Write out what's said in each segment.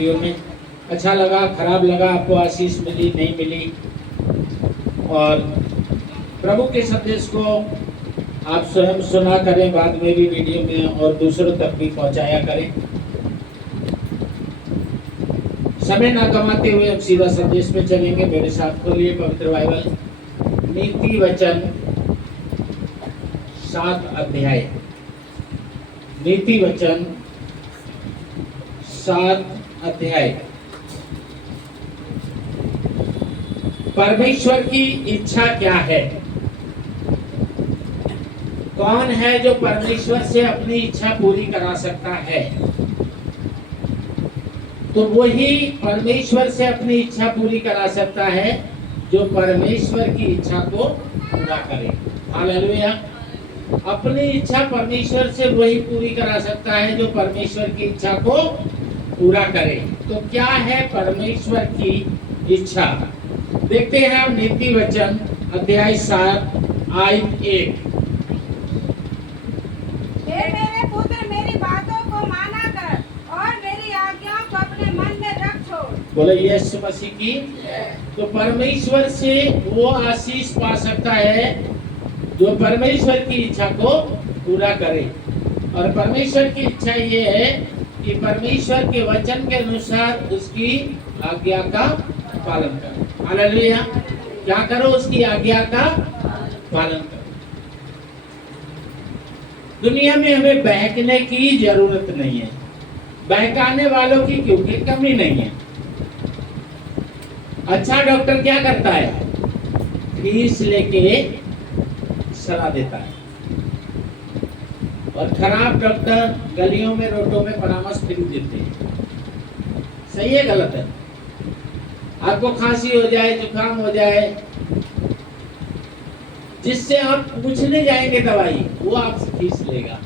Video में अच्छा लगा, खराब लगा, आपको आशीष मिली नहीं मिली, और प्रभु के संदेश को आप स्वयं सुना करें, बाद में भी वीडियो में और दूसरों तक भी पहुंचाया करें। समय ना गंवाते हुए हम सीधा संदेश में चलेंगे। मेरे साथ खोलिए पवित्र बाइबल, नीति वचन 7 अध्याय, नीति वचन 7 अध्याय। परमेश्वर की इच्छा क्या है? कौन है जो परमेश्वर से अपनी इच्छा पूरी करा सकता है? तो वही परमेश्वर से अपनी इच्छा पूरी करा सकता है जो परमेश्वर की इच्छा को पूरा करे। हालेलुया। अपनी इच्छा परमेश्वर से वही पूरी करा सकता है जो परमेश्वर की इच्छा को पूरा करे। तो क्या है परमेश्वर की इच्छा? देखते हैं हम नीति वचन अध्याय 7 आयत 1। हे मेरे पुत्र, मेरी बातों को माना कर और मेरी आज्ञाओं को अपने मन में रख छोड़। बोले यीशु मसीह की। तो परमेश्वर से वो आशीष पा सकता है जो परमेश्वर की इच्छा को पूरा करे। और परमेश्वर की इच्छा ये है कि परमेश्वर के वचन के अनुसार उसकी आज्ञा का पालन करो। हालेलुया। क्या करो? उसकी आज्ञा का पालन करो। दुनिया में हमें बहकने की जरूरत नहीं है, बहकाने वालों की क्योंकि कमी नहीं है। अच्छा डॉक्टर क्या करता है? फीस लेके सलाह देता है, और खराब डॉक्टर गलियों में रोडों में परामर्श फ्री देते हैं। सही है गलत है? आपको खांसी हो जाए, जुकाम हो जाए, जिससे आप पूछने जाएंगे दवाई, वो आपसे फीस लेगा।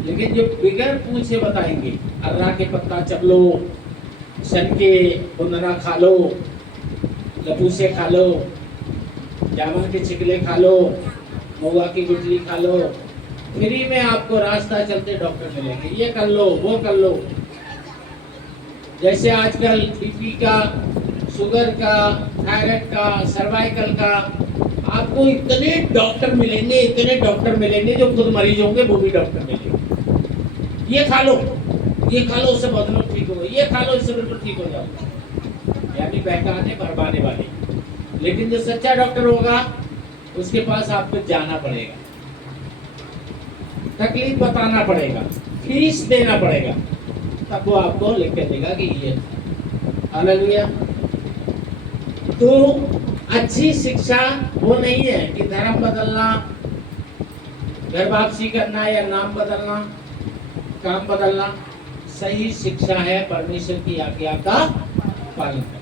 लेकिन जो बिगर पूछे बताएंगे, अर्रा के पत्ता चब लो, सन के बुंदना खा लो, लपूसे खा लो, जामुन के छिकले खा लो, महुआ की गुठली खा लो, फ्री में आपको रास्ता चलते डॉक्टर मिलेंगे। ये कर लो, वो कर लो। जैसे आजकल बीपी का, शुगर का, थायराइड का, सर्वाइकल का, आपको इतने डॉक्टर मिलेंगे, इतने डॉक्टर मिलेंगे जो खुद मरीज होंगे वो भी डॉक्टर मिलेंगे। ये खा लो, ये खा लो, उससे बहुत लोग ठीक हो गए, ये खा लो, इससे बिल्कुल ठीक हो जाओ। यानी बहकाने भरमाने वाले। लेकिन जो सच्चा डॉक्टर होगा उसके पास आपको जाना पड़ेगा, तकलीफ बताना पड़ेगा, फीस देना पड़ेगा, तब वो आपको लिख के देगा कि ये। हालेलुया। तो अच्छी शिक्षा वो नहीं है कि धर्म बदलना, घर वापसी करना या नाम बदलना, काम बदलना। सही शिक्षा है परमेश्वर की आज्ञा का पालन करना।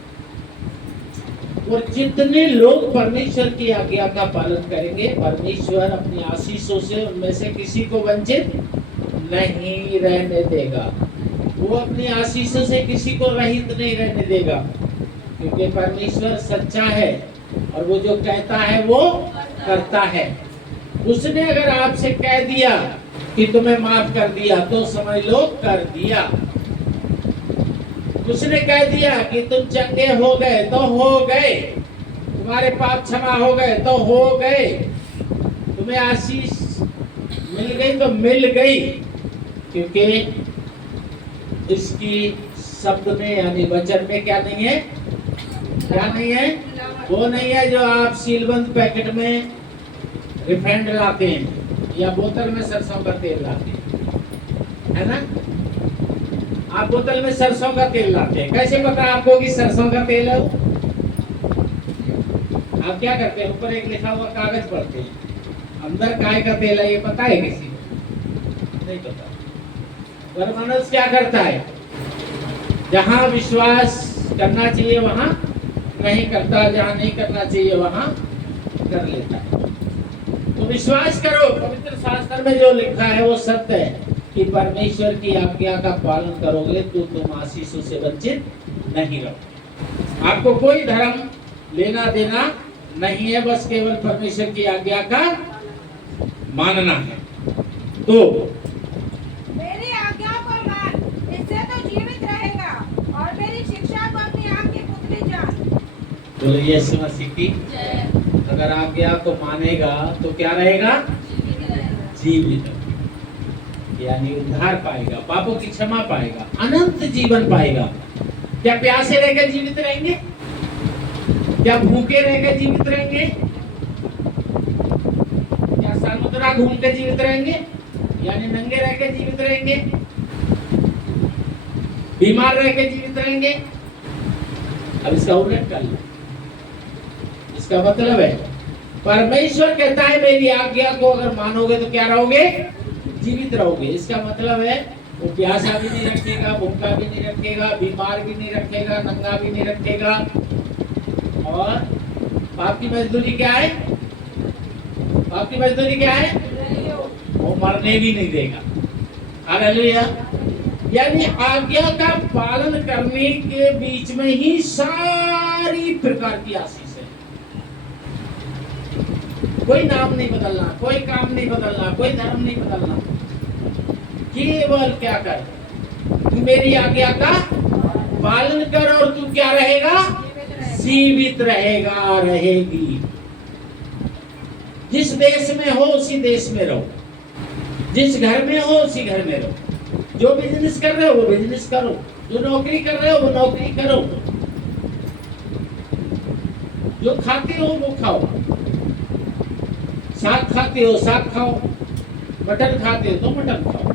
और जितने लोग परमेश्वर की आज्ञा का पालन करेंगे, परमेश्वर अपनी आशीषों से उनमें से किसी को वंचित नहीं रहने देगा। वो अपनी आशीषों से किसी को रहित नहीं रहने देगा, क्योंकि परमेश्वर सच्चा है और वो जो कहता है वो करता है। उसने अगर आपसे कह दिया कि तुम्हें माफ कर दिया तो समझ लो कर दिया। उसने कह दिया कि तुम चंगे हो गए तो हो गए, तुम्हारे पाप क्षमा हो गए तो हो गए, तुम्हें आशीष मिल गई तो मिल गई। क्योंकि इसकी शब्द में यानी वचन में क्या नहीं है? क्या नहीं है? वो नहीं है जो आप सीलबंद पैकेट में रिफाइंड लाते हैं या बोतल में सरसों का तेल लाते हैं, है ना? आप बोतल में सरसों का तेल लाते हैं, कैसे पता आपको कि सरसों का तेल है? आप क्या करते हैं? ऊपर एक लिखा हुआ कागज पढ़ते हैं, अंदर काय का तेल है ये पता है किसी को? नहीं पता। पर मनुष्य क्या करता है? जहां विश्वास करना चाहिए वहां नहीं करता, जहां नहीं करना चाहिए वहां कर लेता है। तो विश्वास करो, पवित्र शास्त्र में जो लिखा है वो सत्य है कि परमेश्वर की आज्ञा का पालन करोगे तो तुम आशीषों से वंचित नहीं रहोगे। आपको कोई धर्म लेना देना नहीं है, बस केवल परमेश्वर की आज्ञा का मानना है। तो मेरी आज्ञा को मान, इससे तो जीवित रहे बोले यीशु मसीह की। अगर आज्ञा को मानेगा तो क्या रहेगा? जीवित, यानी उद्धार पाएगा, पापों की क्षमा पाएगा, अनंत जीवन पाएगा। क्या प्यासे रहकर जीवित रहेंगे? क्या भूखे रहकर जीवित रहेंगे? क्या समुद्रा घूम कर जीवित रहेंगे, यानी नंगे रहकर जीवित रहेंगे? बीमार रहकर जीवित रहेंगे? अब इसका उल्लेख कर लो। इसका मतलब है परमेश्वर कहता है मेरी आज्ञा को अगर मानोगे तो क्या रहोगे? जीवित रहोगे। इसका मतलब है वो प्यासा भी नहीं रखेगा, भूखा भी नहीं रखेगा, बीमार भी नहीं रखेगा, नंगा भी नहीं रखेगा। और पाप की मजदूरी क्या है? पाप की मजदूरी क्या है? वो मरने भी नहीं देगा। हालेलुया। यानी आज्ञा का पालन करने के बीच में ही सारी प्रकार की आशीष है। कोई नाम नहीं बदलना, कोई काम नहीं बदलना, कोई धर्म नहीं बदलना, केवल क्या कर? तू मेरी आज्ञा का पालन कर और तू क्या रहेगा? जीवित रहेगा, रहेगी। जिस देश में हो उसी देश में रहो, जिस घर में हो उसी घर में रहो, जो बिजनेस कर रहे हो वो बिजनेस करो, जो नौकरी कर रहे हो वो नौकरी करो, जो खाते हो वो खाओ, साग खाते हो साग खाओ, मटन खाते हो तो मटन खाओ।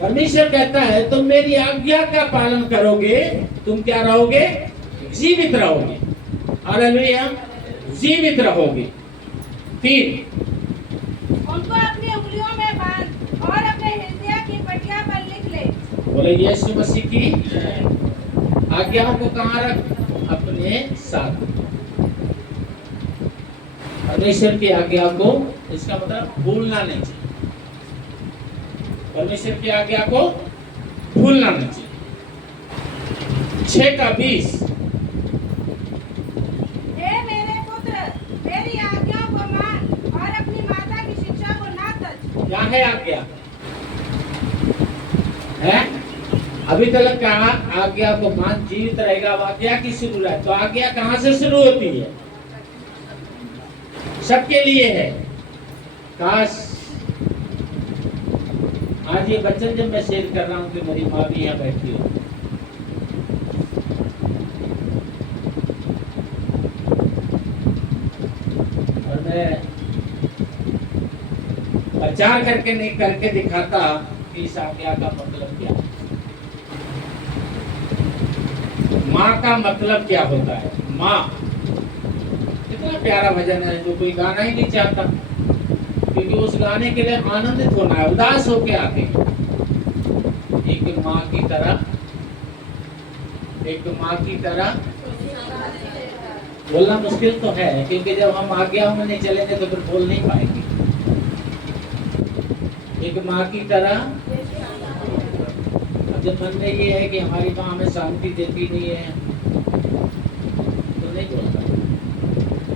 परमेश्वर कहता है तुम मेरी आज्ञा का पालन करोगे, तुम क्या रहोगे? जीवित रहोगे। हालेलुया, जीवित रहोगे। फिर उनको अपनी उंगलियों में बांध और अपने हृदय की पटिया पर लिख ले। बोले यीशु मसीह की आज्ञा को कहाँ रख? अपने साथ। परमेश्वर की आज्ञा को, इसका मतलब भूलना नहीं चाहिए। परमेश्वर की आज्ञा को भूलना नहीं चाहिए। 6:20 हे मेरे पुत्र, मेरी आज्ञा को मान और अपनी माता की शिक्षा को ना तज। क्या है आज्ञा? है अभी तक कहा आज्ञा को मान जीवित रहेगा। आज्ञा की शुरू है, तो आज्ञा कहाँ से शुरू होती है? सबके लिए है। काश आज ये वचन जब मैं शेयर कर रहा हूँ कि मेरी माँ भी यहाँ बैठी हो, और मैं प्रचार करके नहीं करके दिखाता कि इस आज्ञा का मतलब क्या है, माँ का मतलब क्या होता है। माँ, कितना प्यारा भजन है जो कोई गाना ही नहीं चाहता, क्योंकि उस गाने के लिए आनंदित होना है, उदास होके आते हैं। एक माँ की तरह, एक माँ की तरह बोलना मुश्किल तो है, क्योंकि जब हम आज्ञाओं में नहीं चलेंगे तो फिर बोल नहीं पाएंगे। एक माँ की तरह, जब मन में ये है कि हमारी माँ हमें शांति देती नहीं है तो नहीं बोलता।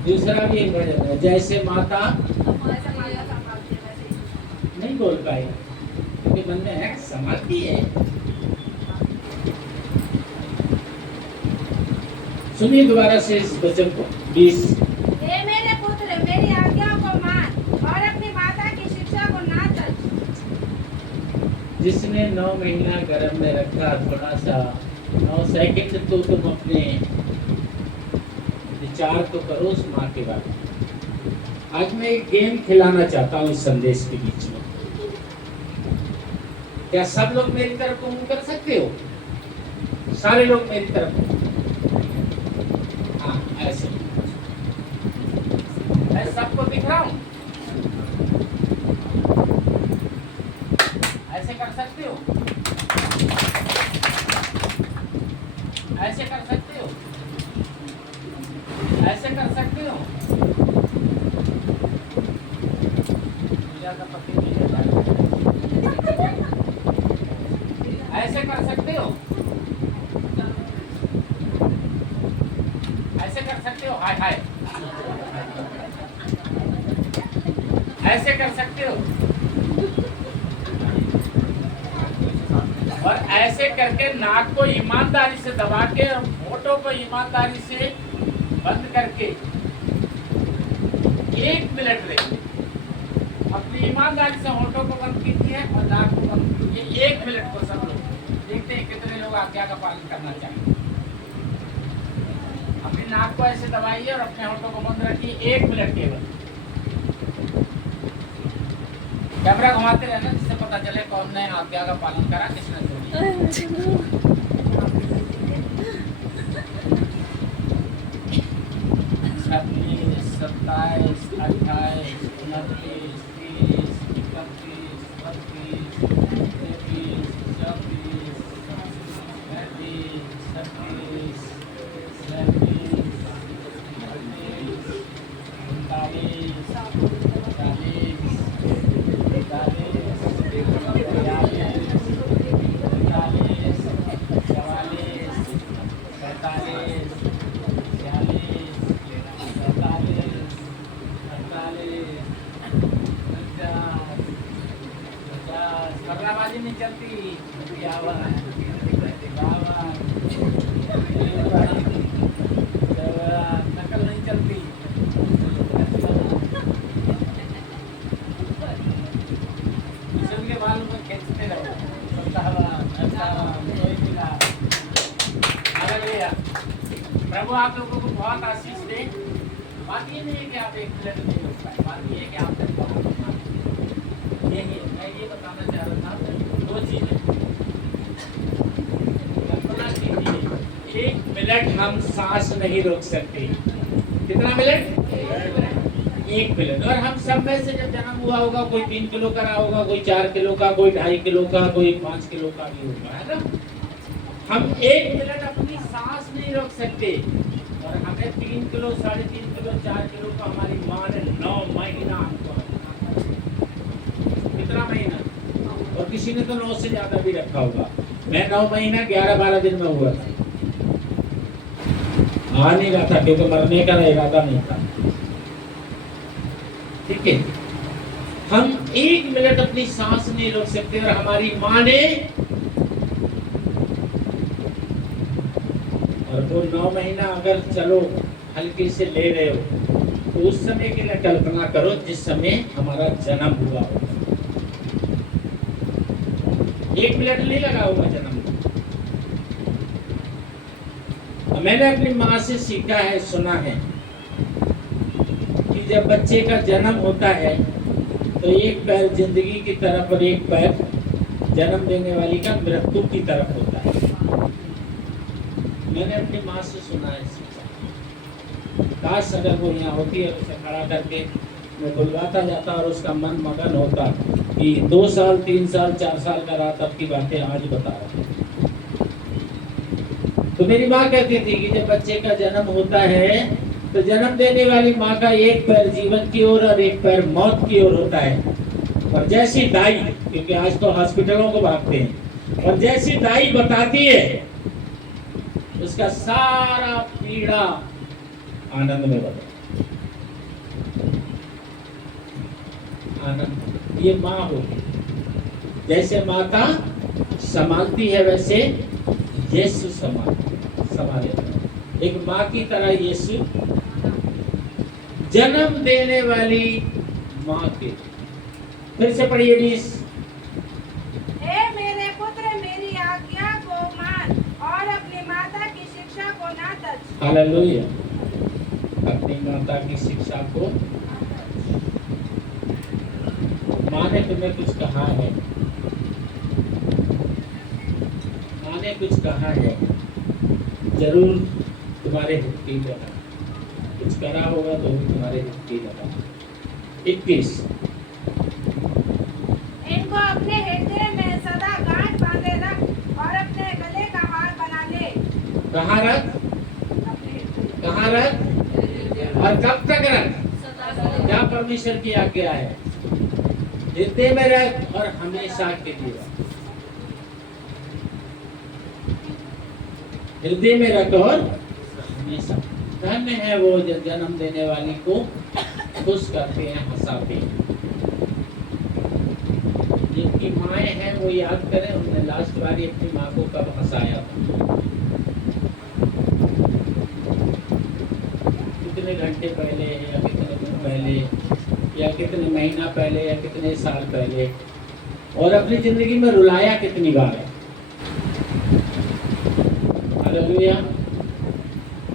दूसरा भी एक भजन है, जैसे माता, नहीं बोल पाए क्योंकि मन में है संभालती है। सुनिए दोबारा से इस वचन को। 20 हे मेरे पुत्र, मेरी आज्ञा को मान और अपनी माता की शिक्षा को ना तज। जिसने 9 महीना गर्भ में रखा, थोड़ा सा 9 सेकंड तो तुम अपने विचार तो करो उस माँ के बारे में। आज मैं एक गेम खिलाना चाहता हूँ इस संदेश के बीच में। क्या सब लोग मेरी तरफ को मुंह कर सकते हो? सारे लोग मेरी तरफ। हाँ, ऐसे मैं सबको दिख रहा हूँ। ऐसे कर सकते हो? ऐसे कर सकते हो? ऐसे कर सकते हो? ऐसे कर सकते हो? ऐसे कर सकते हो? हाय हाय। ऐसे कर सकते हो? और ऐसे करके नाक को ईमानदारी से दबा के और होठों को ईमानदारी से बंद करके 1 मिनट रहिए। अपनी ईमानदारी से होठों को बंद कीजिए और नाक को बंद कीजिए 1 मिनट को। सब लोग देखते हैं कितने लोग आज्ञा का पालन करना चाहिए। अपनी नाक को ऐसे दबाइए और अपने होठों को बंद रखिए 1 मिनट केवल। कैमरा घुमाते रहना जिससे पता चले कौन ने आज्ञा का पालन करा, किसने नहीं। 26, 27, 28, 29, 30, 31, 32, 33, 34, 35, 36, 37, पर्राबाजी नहीं चलती, नकल नहीं चलती। किशन के बाल में खींचते रहो। प्रभु आप लोगों को बहुत आशीष दे। बात ये नहीं है कि आप 1 मिनट नहीं रोक पाए, बात ये है कि आपने मैं ये बताना चाह रहा था 2 चीजें। कल्पना कीजिए 1 मिनट हम सांस नहीं रोक सकते। कितना मिनट? 1 मिनट। और हम सब में से जब जन्म हुआ होगा कोई 3 किलो का रहा होगा, कोई 4 किलो का, कोई 2.5 किलो का, कोई 5 किलो का भी होगा, है ना। हम 1 मिनट अपनी सांस नहीं रोक सकते और हमें 3 किलो, 3.5 किलो, 4 किलो का हमारी माँ ने 9 महीना हमको रखा। कितना महीना? और किसी ने तो 9 से ज्यादा भी रखा होगा। मैं 9 महीना 11-12 दिन में हुआ था। आ नहीं रहा था क्योंकि मरने का इरादा नहीं था। ठीक है, हम 1 मिनट अपनी सांस नहीं रोक सकते और हमारी माँ ने, और वो 9 महीना अगर चलो हल्के से ले रहे हो तो उस समय के लिए कल्पना करो जिस समय हमारा जन्म हुआ हो। 1 मिनट नहीं लगा होगा जन्म में। मैंने अपनी माँ से सीखा है, सुना है कि जब बच्चे का जन्म होता है तो एक पैर जिंदगी की तरफ और एक पैर जन्म देने वाली का मृत्यु की तरफ होता है। मैंने अपनी माँ से सुना है, सीखा। काश अगर वो यहाँ होती है उसे खड़ा करके मैं बुलवाता जाता और उसका मन मगन होता कि 2 साल, 3 साल, 4 साल का रहा तब की बातें आज बता रहा हूँ। तो मेरी माँ कहती थी कि जब बच्चे का जन्म होता है तो जन्म देने वाली माँ का एक पैर जीवन की ओर और एक पैर मौत की ओर होता है। और जैसी दाई, क्योंकि आज तो हॉस्पिटलों को भागते हैं, और जैसी दाई बताती है उसका सारा पीड़ा आनंद में बदल। आनंद, ये माँ होगी। जैसे माता संभालती है वैसे यीशु संभाले। एक माँ की तरह यीशु जन्म देने वाली माँ के। फिर से पढ़िए 20। हे मेरे पुत्र, मेरी आज्ञा को मान और अपनी माता की शिक्षा को ना तज। हालेलुया। अपनी माता की शिक्षा को। माँ ने तुम्हें कुछ कहा है, माँ ने कुछ कहा है, जरूर तुम्हारे हित की लगा। कुछ करा होगा तो भी तुम्हारे हित की लगा। 21। इनको अपने हृदय में सदा गांठ बांधे रख और अपने गले का हार बना ले। कहाँ रख? कहाँ रख? और कब तक रख? क्या परमेश्वर की आज्ञा है? हृदय में रख और हमेशा के लिए रख। हृदय में रख और हमेशा। धन्य है वो जो जन्म देने वाली को खुश करते हैं, हंसाते हैं। की माएँ हैं वो याद करें, उन्होंने लास्ट बारी अपनी माँ को कब हंसाया था, कितने घंटे पहले या कितने दिन पहले या कितने महीना पहले या कितने साल पहले, और अपनी जिंदगी में रुलाया कितनी बार है। हालेलुया।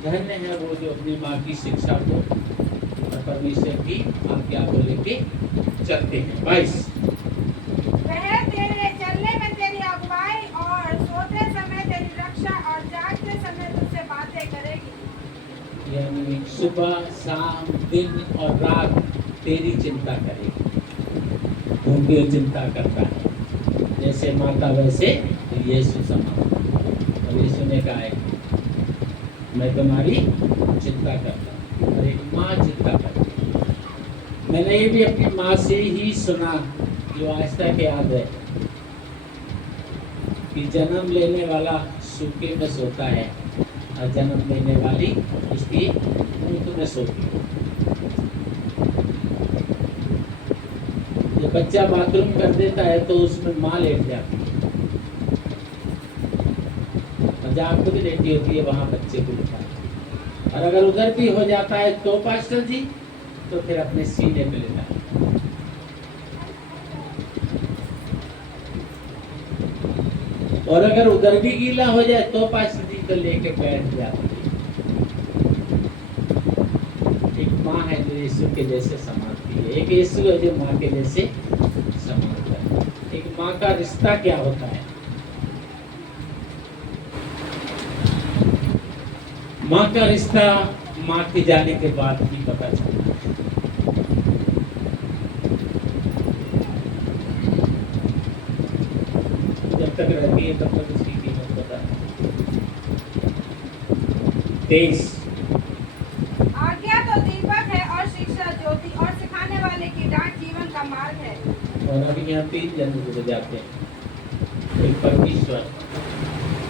धन्य है वो जो अपनी माँ की शिक्षा को और परमेश्वर की आज्ञा को लेके चलते हैं। 22 वह तेरे चलने में तेरी अगुवाई और सोते समय तेरी रक्षा और जागते समय तुझसे बातें करेगी। यानी सुबह शाम दिन और रात तेरी चिंता करेगी, क्योंकि चिंता करता है जैसे माता वैसे यीशु समान। और यीशु ने कहा है मैं तुम्हारी चिंता करता हूँ, और एक माँ चिंता करती है। मैंने ये भी अपनी माँ से ही सुना, जो आज तक याद है, कि जन्म लेने वाला सूखे में सोता है और जन्म लेने वाली उसकी ऊँट में सोती है। जब बच्चा बाथरूम कर देता है तो उसमें माँ लेट जाती है, और जहाँ खुद लेटी होती है वहाँ बच्चे को लेटा है। और अगर उधर भी हो जाता है तो पास्टर जी, तो फिर अपने सीने पे लेटा है। और अगर उधर भी गीला हो जाए तो पास्टर जी तो लेके बैठ जाती है। एक माँ है जो यीशु के जैसे संभालती है, एक यीशु है जो माँ के जैसे संभालता है। एक माँ का रिश्ता क्या होता है? माँ का रिश्ता माँ के जाने के बाद ही पता चलता है। जब तक रहती है तब तक उसकी कीमत पता है। 23 आज्ञा तो दीपक है और शिक्षा ज्योति, और सिखाने वाले की डांट जीवन का मार्ग है। और अभी यहाँ 3 जन गुजर जाते हैं, एक परमेश्वर,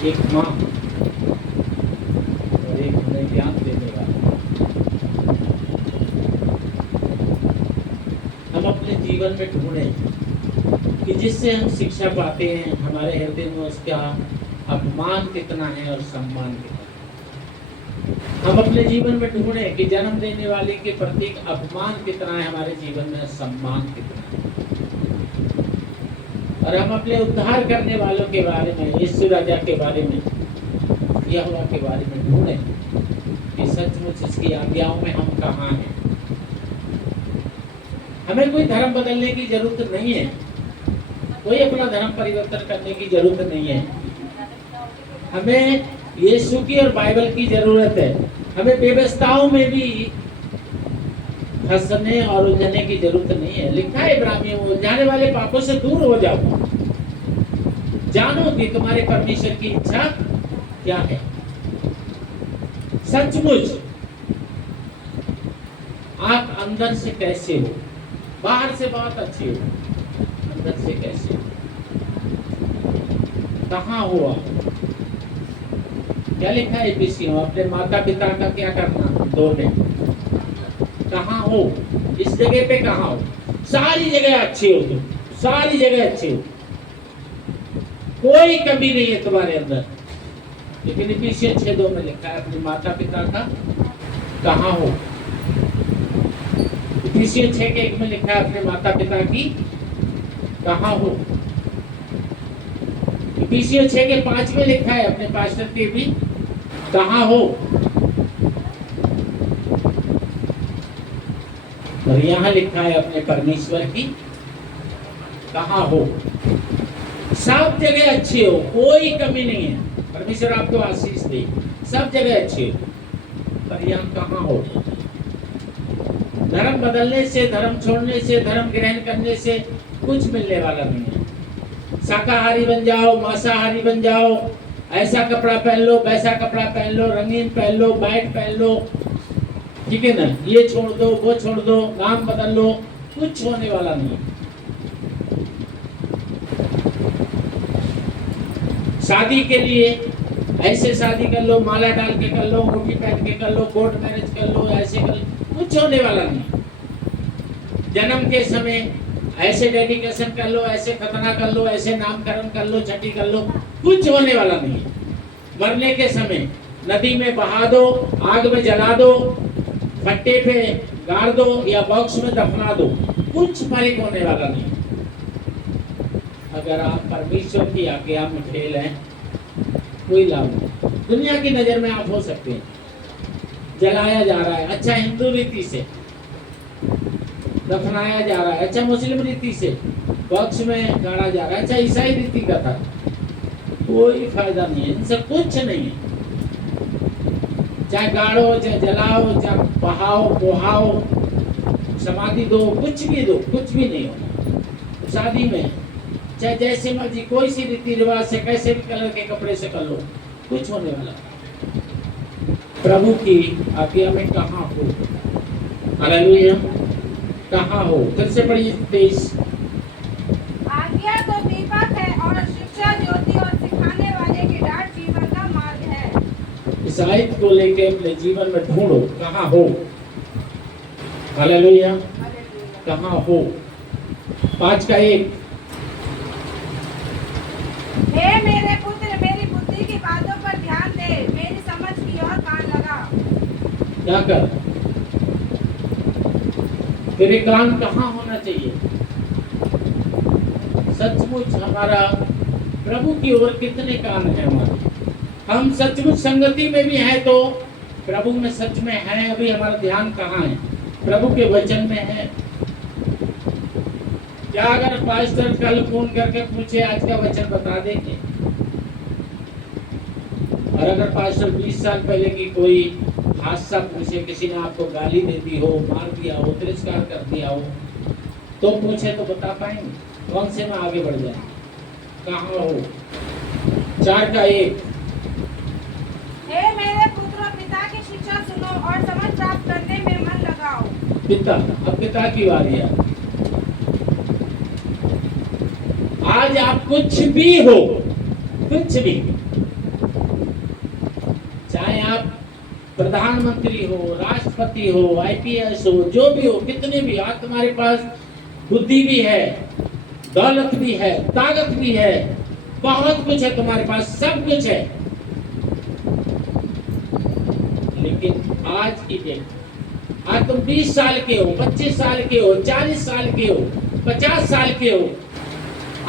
एक माँ और एक हमें ज्ञान देने वाला। हम अपने जीवन में ढूंढें कि जिससे हम शिक्षा पाते हैं, हमारे हृदय में उसका अपमान कितना है और सम्मान कितना है। हम अपने जीवन में ढूंढें कि जन्म देने वाले के प्रति अपमान कितना है, हमारे जीवन में सम्मान कितना है। और हम अपने उद्धार करने वालों के बारे में, यीशु राजा के बारे में, यहोवा के बारे में ढूंढें कि सचमुच इसकी आज्ञाओं में हम कहाँ हैं। हमें कोई धर्म बदलने की जरूरत नहीं है, कोई अपना धर्म परिवर्तन करने की जरूरत नहीं है। हमें यीशु की और बाइबल की जरूरत है। हमें व्यवस्थाओं में भी फंसने और उलझने की जरूरत नहीं है। लिखा है इब्रानियों में, उलझाने वाले पापों से दूर हो जाओ, जानो कि तुम्हारे परमेश्वर की इच्छा क्या है। सचमुच आप अंदर से कैसे हो? बाहर से बहुत अच्छे हो, अंदर से कैसे हो? कहाँ हो आप? क्या लिखा है एफिसियों? अपने माता पिता का क्या करना? 2 में कहाँ हो? इस जगह पे कहाँ हो? सारी जगह अच्छे हो तुम, सारी जगह अच्छे हो, कोई कमी नहीं है तुम्हारे अंदर। लेकिन एफिसियों 6:2 में लिखा है अपने माता पिता का कहाँ हो? एफिसियों 6:1 में लिखा है अपने माता पिता की कहाँ हो? एफिसियों 6:5 में लिखा है अपने पास्टर के भी कहाँ हो? और यहाँ लिखा है अपने परमेश्वर की कहाँ हो? सब जगह अच्छे हो, कोई कमी नहीं है। परमेश्वर आपको आशीष दे, सब जगह अच्छे हो, पर यहाँ कहाँ हो? धर्म बदलने से, धर्म छोड़ने से, धर्म ग्रहण करने से कुछ मिलने वाला नहीं है। शाकाहारी बन जाओ, मांसाहारी बन जाओ, ऐसा कपड़ा पहन लो, वैसा कपड़ा पहन लो, रंगीन पहन लो, वाइट पहन लो, ठीक है ना, ये छोड़ दो, वो छोड़ दो, नाम बदल लो, कुछ होने वाला नहीं। शादी के लिए ऐसे शादी कर लो, माला डाल के कर लो, अंगूठी पहन के कर लो, कोर्ट मैरिज कर लो, ऐसे कर लो, कुछ होने वाला नहीं। जन्म के समय ऐसे डेडिकेशन कर लो, ऐसे खतना कर लो, ऐसे नामकरण कर लो, छठी कर लो, कुछ होने वाला नहीं है। मरने के समय नदी में बहा दो, आग में जला दो, फट्टे पे गाड़ दो या बॉक्स में दफना दो, कुछ फर्क होने वाला नहीं। अगर आप परमेश्वर की आज्ञा में फेल हैं, कोई लाभ नहीं। दुनिया की नजर में आप हो सकते हैं, जलाया जा रहा है, अच्छा हिंदू रीति से दफनाया जा रहा है, अच्छा मुस्लिम रीति से बॉक्स में गाड़ा जा रहा है, अच्छा ईसाई रीति का था, कोई फायदा नहीं है, इनसे कुछ नहीं है। चाहे गाड़ो, चाहे जलाओ, चाहे बहाओ, पोहाओ, समाधि दो, कुछ भी दो, कुछ भी नहीं होना। शादी में चाहे जैसे मर्जी कोई सी रीति रिवाज से, कैसे भी कलर के कपड़े से कर लो, कुछ होने वाला। प्रभु की आज्ञा में कहाँ हो? हालेलुया, कहाँ हो? फिर से पढ़िए 23। आज्ञा तो दीपक है और शिक्षा ज्योति और सिखाने वाले की डांट जीवन का मार्ग है। इस आयत को लेके अपने जीवन में ढूंढो, कहाँ हो? हालेलुया, कहाँ हो? 5 का 1। हे मेरे पुत्र, मेरी बुद्धि की बातों पर ध्यान दे, मेरी समझ की ओर कान लगा। क्या कर? तेरे कान कहाँ होना चाहिए? सचमुच हमारा प्रभु की ओर कितने कान है हमारे? हम सचमुच संगति में भी हैं तो प्रभु में सच में है, अभी हमारा ध्यान कहाँ है? प्रभु के वचन में है क्या? अगर पास्टर कल फोन करके पूछे आज का वचन बता देंगे, और अगर पास्टर 20 साल पहले की कोई हादसा पूछे, किसी ने आपको गाली दे दी हो, मार दिया हो, तिरस्कार कर दिया हो, तो पूछे तो बता पाएंगे? कौन से में आगे बढ़ जाए? कहाँ हो? 4 का 1। हे मेरे पुत्रों, पिता की शिक्षा सुनो और समझ प्राप्त करने में मन लगाओ। पिता, अब पिता की बारी है। आज आप कुछ भी हो, कुछ भी, चाहे आप प्रधानमंत्री हो, राष्ट्रपति हो, आईपीएस हो, जो भी हो, कितने भी, आज तुम्हारे पास बुद्धि भी है, दौलत भी है, ताकत भी है, बहुत कुछ है तुम्हारे पास, सब कुछ है, लेकिन आज की डेट, आज तुम 20 साल के हो, 25 साल के हो, 40 साल के हो, 50 साल के हो,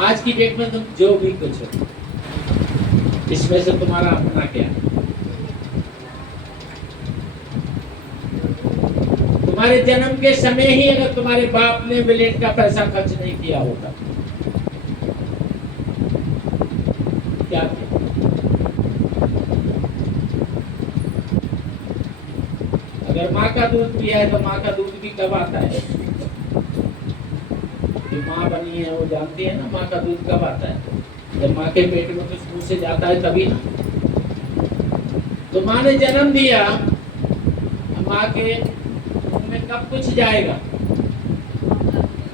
आज की डेट में तुम जो भी कुछ हो, इसमें से तुम्हारा अपना क्या है? तुम्हारे जन्म के समय ही अगर तुम्हारे बाप ने बिलेट का पैसा खर्च नहीं किया होता, क्या किया? अगर माँ का दूध पिया है तो माँ का दूध भी कब आता है? जो माँ बनी है वो जानती है ना, माँ का दूध कब आता है? जब माँ के पेट में कुछ मुंह से जाता है तभी ना। तो माँ ने जन्म दिया, माँ के मुंह में कब कुछ जाएगा?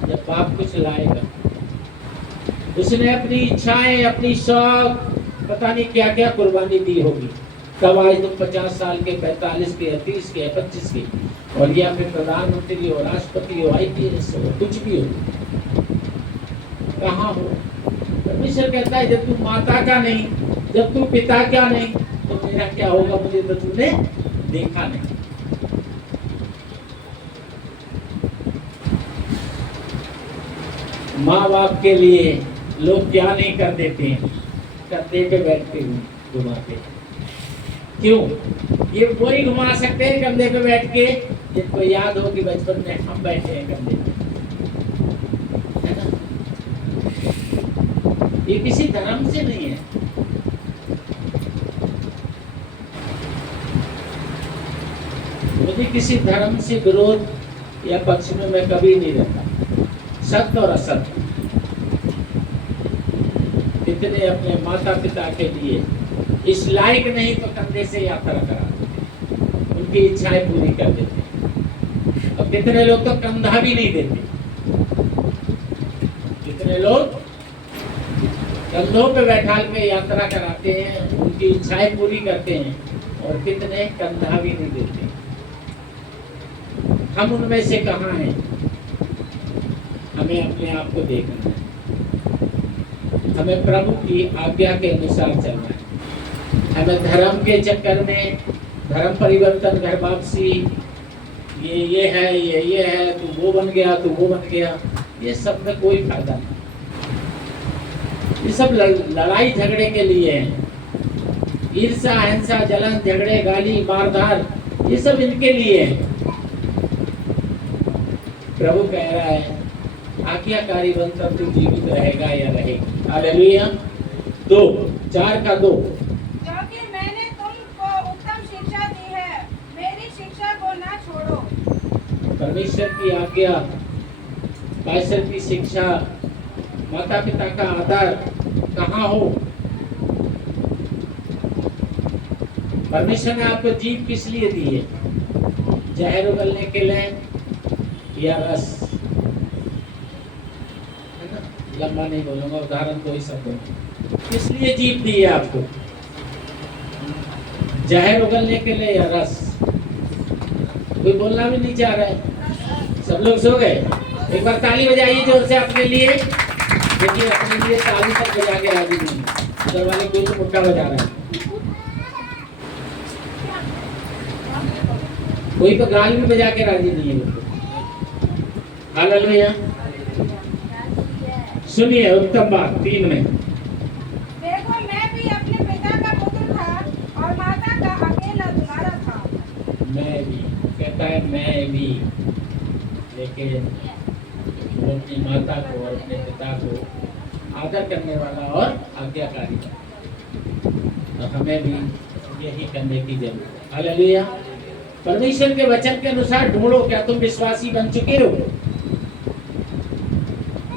जब बाप कुछ लाएगा। उसने अपनी इच्छाएं, अपनी शौक, पता नहीं क्या क्या कुर्बानी दी होगी, तब आज तुम 50 साल के, 45 के, 30 के, 25 के, और या फिर प्रधानमंत्री हो, राष्ट्रपति हो, आईपीएस हो, कुछ भी हो, कहाँ हो? परमेश्वर कहता है जब तू माता का नहीं, जब तू पिता का नहीं, तो मेरा क्या होगा? मुझे तो तूने देखा नहीं। माँ बाप के लिए लोग क्या नहीं कर देते हैं, कंधे पे बैठते हुए घुमाते। क्यों? ये कोई घुमा सकते हैं कंधे पे बैठ के जिनको याद हो कि बचपन में हम बैठे हैं कंधे पे, है ना? ये किसी धर्म से नहीं है। मुझे किसी धर्म से विरोध या पक्ष में मैं कभी नहीं रहता। सत्य और असत्य, कितने अपने माता पिता के लिए इस लायक नहीं तो कंधे से यात्रा करा देते, उनकी इच्छाएं पूरी कर देते। और कितने लोग तो कंधा भी नहीं देते, कितने लोग कंधों पे बैठा के यात्रा कराते हैं, उनकी इच्छाएं पूरी करते हैं, और कितने कंधा भी नहीं देते। हम उनमें से कहाँ हैं? हमें अपने आप को देखना है, हमें प्रभु की आज्ञा के अनुसार चलना है। हमें धर्म के चक्कर में धर्म परिवर्तन, घर वापसी, ये है, ये है, तू वो बन गया, तू वो बन गया, ये सब में कोई फायदा नहीं। ये सब लड़ाई झगड़े के लिए है। ईर्ष्या, हिंसा, जलन, झगड़े, गाली, मारधार, ये सब इनके लिए है। प्रभु कह रहा है आज्ञाकारी बनकर तू जीवित रहेगा या रहेगी। हालेलुया। 2, 4 का 2। क्योंकि मैंने तुमको उत्तम शिक्षा दी है, मेरी शिक्षा को ना छोड़ो। परमेश्वर की आज्ञा, पास्टर की शिक्षा, माता पिता का आदर कहाँ हो? परमेश्वर ने आपको जीभ किस लिए दी है? जहर उगलने के लिए या रस? है ना? लंबा नहीं बोलूंगा, उदाहरण दो ही शब्दों में। किस लिए जीभ दी है आपको? जहर उगलने के लिए या रस? कोई बोलना भी नहीं चाह रहा है। सब लोग सो गए? एक बार ताली बजाइए जोर से अपने लिए। देखिए अपने लिए ताली तक बजा के राजी नहीं, उधर वाले कोई तो मुट्ठा बजा रहा है, कोई तो गाल भी बजा के राजी नहीं है। हालेलुया। सुनिए उत्तम बात 3 में। देखो मैं भी अपने पिता का पुत्र था और माता का अकेला दुलारा था। मैं भी, कहता है मैं भी, लेकिन वो अपनी माता को और अपने पिता को आदर करने वाला और आज्ञाकारी था। तो हमें भी यही करने की जरूरत है। हालेलुया। परमेश्वर के वचन के अनुसार ढूंढो। क्या तुम विश्वासी बन चुके हो?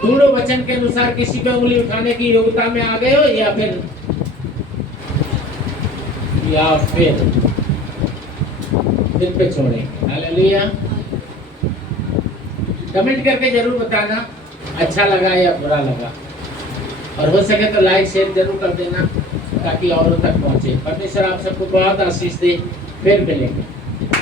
ढूंढो वचन के अनुसार किसी पे उंगली उठाने की योग्यता में आ गए हो या फिर दिन पे छोड़े। हालेलुया। कमेंट करके जरूर बताना अच्छा लगा या बुरा लगा, और हो सके तो लाइक शेयर जरूर कर देना ताकि औरों तक पहुंचे। परमेश्वर आप सबको बहुत आशीष दे। फिर मिलेंगे।